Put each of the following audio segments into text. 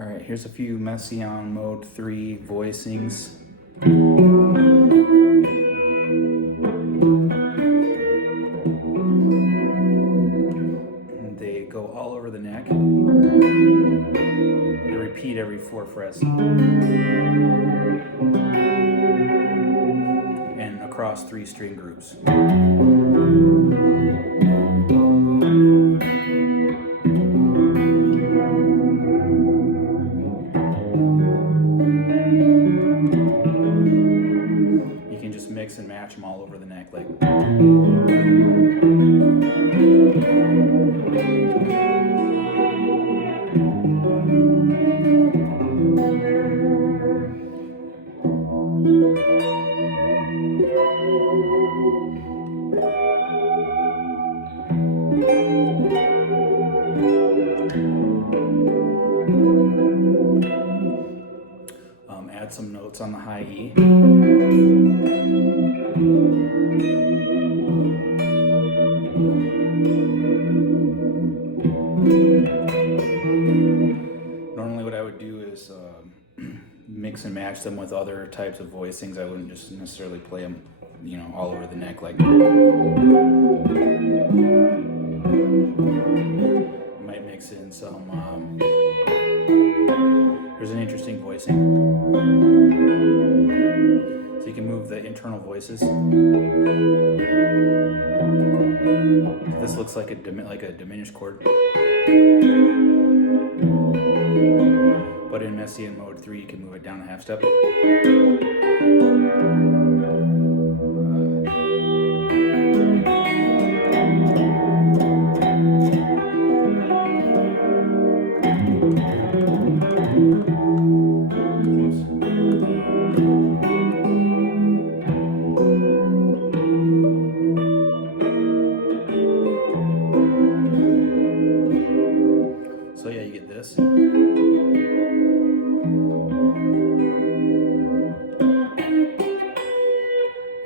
All right, here's a few Messiaen mode 3 voicings. And they go all over the neck. They repeat every 4 frets. And across 3 string groups. You can just mix and match them all over the neck, like. Add some notes on the high E. Normally what I would do is mix and match them with other types of voicings. I wouldn't just necessarily play them, all over the neck like. I might mix in some. There's an interesting voicing. So you can move the internal voices. So this looks like a diminished chord. But in Messiaen mode 3, you can move it down a half step. So yeah, you get this.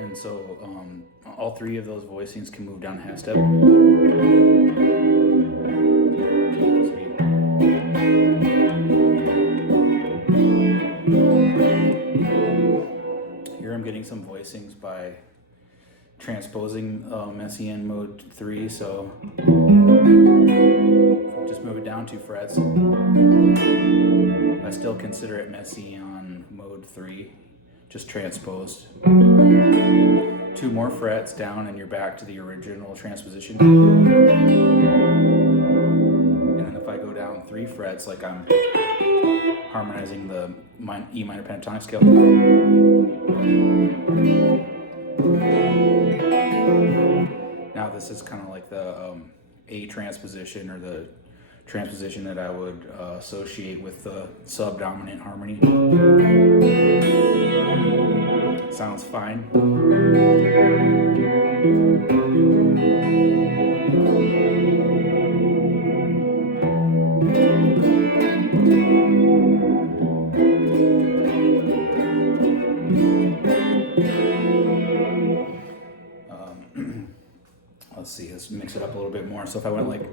And so all 3 of those voicings can move down a half step. Here I'm getting some voicings by transposing Messiaen mode 3, so just move it down 2 frets. I still consider it Messiaen mode 3, just transposed. 2 more frets down and you're back to the original transposition. And then if I go down 3 frets, like I'm harmonizing the E minor pentatonic scale. Now this is kind of like the A transposition, or the transposition that I would associate with the subdominant harmony. Sounds fine. Let's see, let's mix it up a little bit more. So if I went like.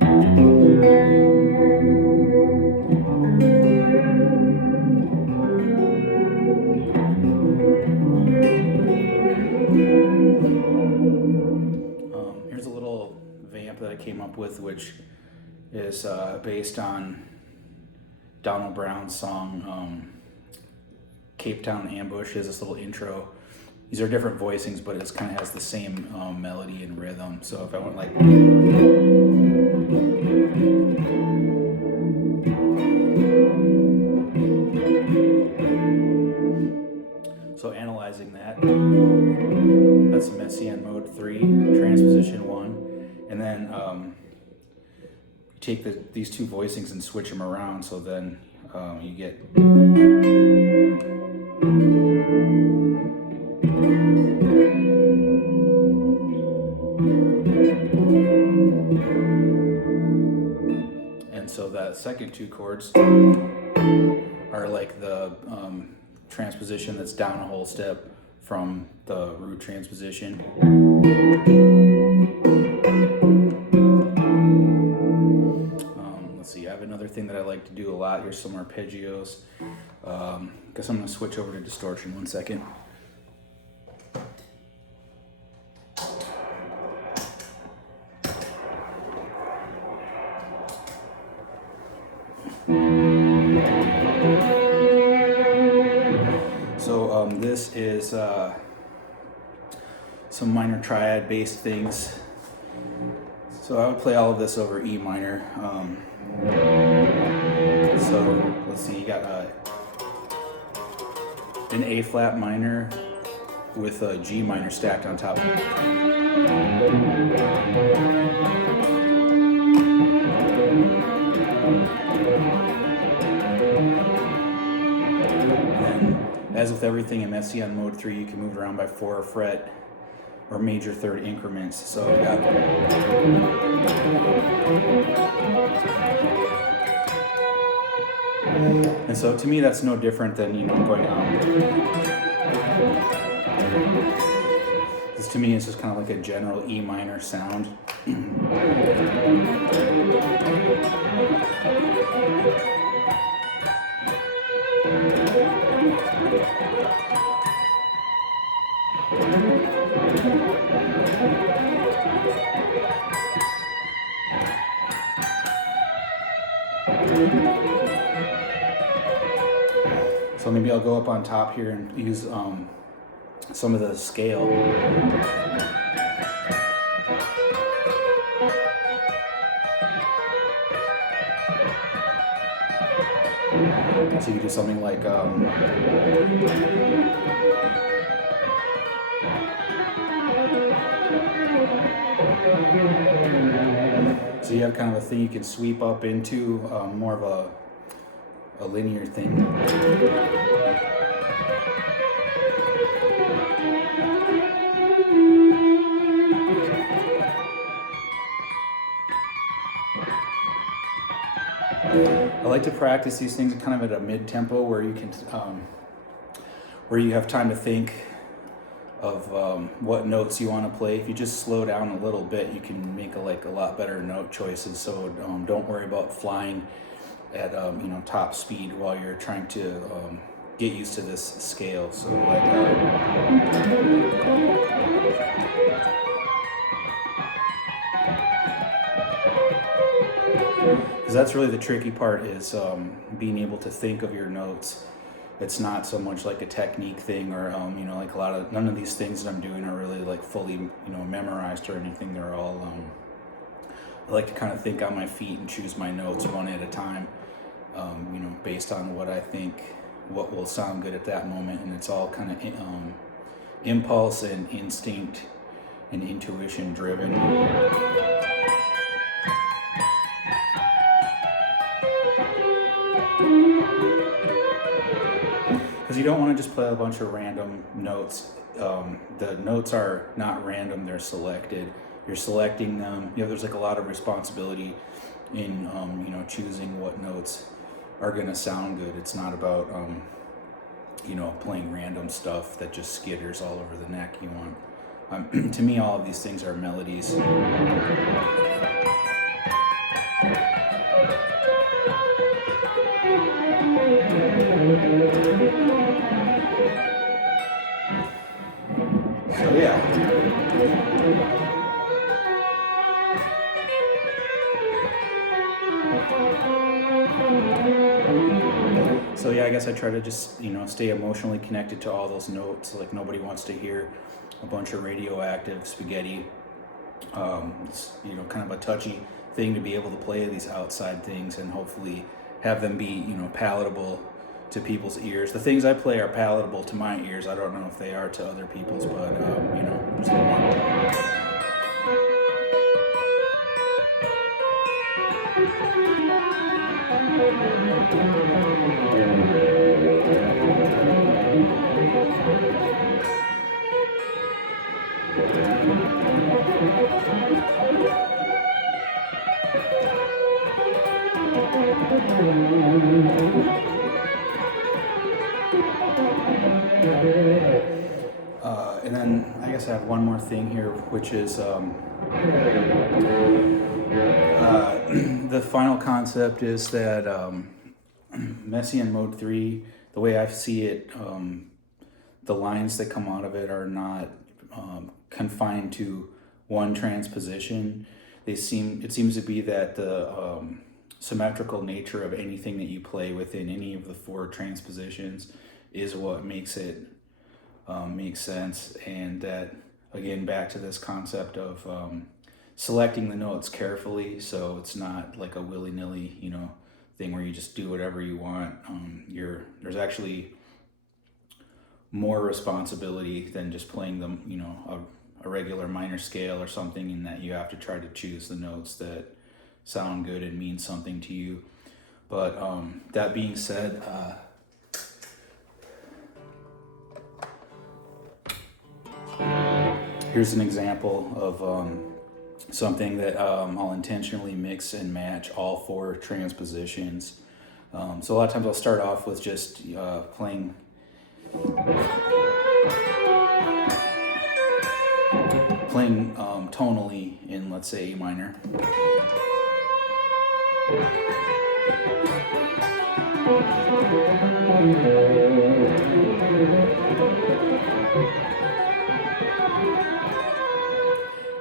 Here's a little vamp that I came up with, which is based on Donald Brown's song Cape Town Ambush. Is this little intro. These are different voicings, but it kind of has the same melody and rhythm. So if I went like. So analyzing that, that's Messiaen mode 3, transposition 1. And then you take these 2 voicings and switch them around, so then you get. And so the second 2 chords are like the transposition that's down a whole step from the root transposition. Let's see, I have another thing thing that I like to do a lot. Here's some arpeggios. Guess I'm going to switch over to distortion 1 second. So this is some minor triad based things. So I would play all of this over E minor. So let's see, you got an A flat minor with a G minor stacked on top. And as with everything in Messiaen mode 3, you can move around by 4 fret or major third increments. So you got and so to me that's no different than, you know, going this to me is just kind of like a general E minor sound. So maybe I'll go up on top here and use some of the scale. So you can do something like so you have kind of a thing you can sweep up into, more of a linear thing. I like to practice these things kind of at a mid-tempo where you can, where you have time to think of what notes you want to play. If you just slow down a little bit, you can make a lot better note choices. So don't worry about flying at you know, top speed while you're trying to get used to this scale. So like because that's really the tricky part, is being able to think of your notes. It's not so much like a technique thing, or you know, like none of these things that I'm doing are really like fully, you know, memorized or anything. They're all I like to kind of think on my feet and choose my notes one at a time, you know, based on what I think what will sound good at that moment, and it's all kind of impulse and instinct and intuition driven. Because you don't want to just play a bunch of random notes. The notes are not random, they're selected. You're selecting them. You know, there's like a lot of responsibility in you know, choosing what notes are going to sound good. It's not about you know, playing random stuff that just skitters all over the neck. You want to me, all of these things are melodies. So yeah. So yeah, I guess I try to just, you know, stay emotionally connected to all those notes. Like, nobody wants to hear a bunch of radioactive spaghetti. It's, you know, kind of a touchy thing to be able to play these outside things and hopefully have them be, you know, palatable to people's ears. The things I play are palatable to my ears. I don't know if they are to other people's, but you know, there's a little more. And then I guess I have one more thing here, which is the final concept is that Messiaen Mode 3, the way I see it, the lines that come out of it are not confined to one transposition. It seems to be that the symmetrical nature of anything that you play within any of the 4 transpositions is what makes it make sense. And that, again, back to this concept of selecting the notes carefully, so it's not like a willy-nilly, thing where you just do whatever you want. There's actually more responsibility than just playing them, a regular minor scale or something, in that you have to try to choose the notes that sound good and mean something to you. But that being said, here's an example of something that I'll intentionally mix and match all 4 transpositions. So a lot of times I'll start off with just playing tonally in, let's say, A minor.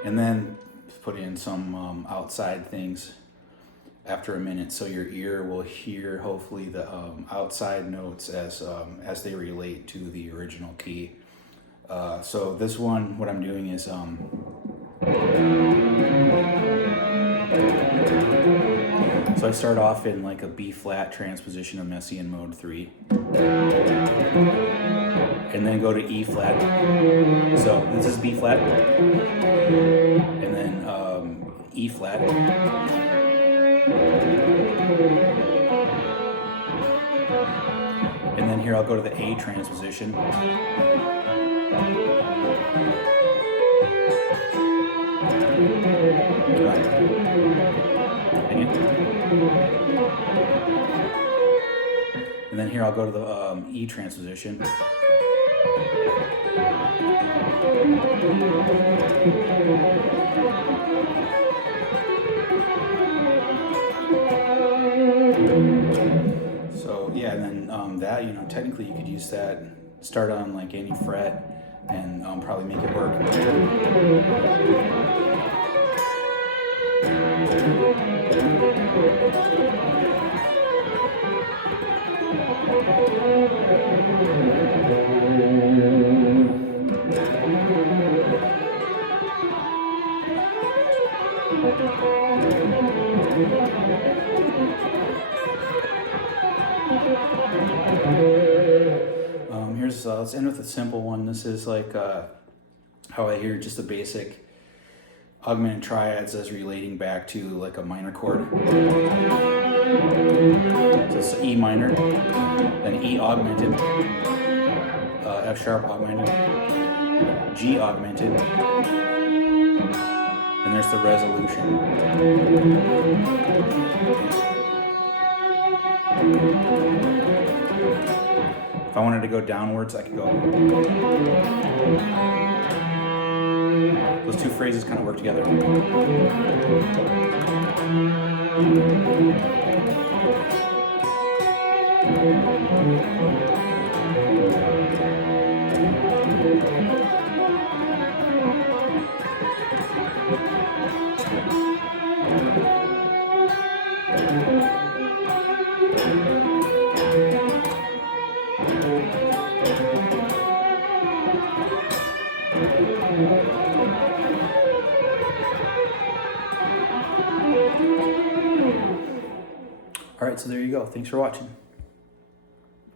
And then put in some outside things after a minute, so your ear will hear, hopefully, the outside notes as they relate to the original key. So this one, what I'm doing is so I start off in like a B flat transposition of Messiaen Mode 3, and then go to E flat. So this is B flat, and then E flat, and then here I'll go to the A transposition. And then here I'll go to the E transposition. So yeah, and then that, technically you could use that, start on like any fret, and probably make it work. Let's end with a simple one. This is like how I hear just the basic augmented triads as relating back to like a minor chord. So it's E minor, then E augmented, F sharp augmented, G augmented, and there's the resolution. If I wanted to go downwards, I could go. Those 2 phrases kind of work together. All right, so there you go. Thanks for watching.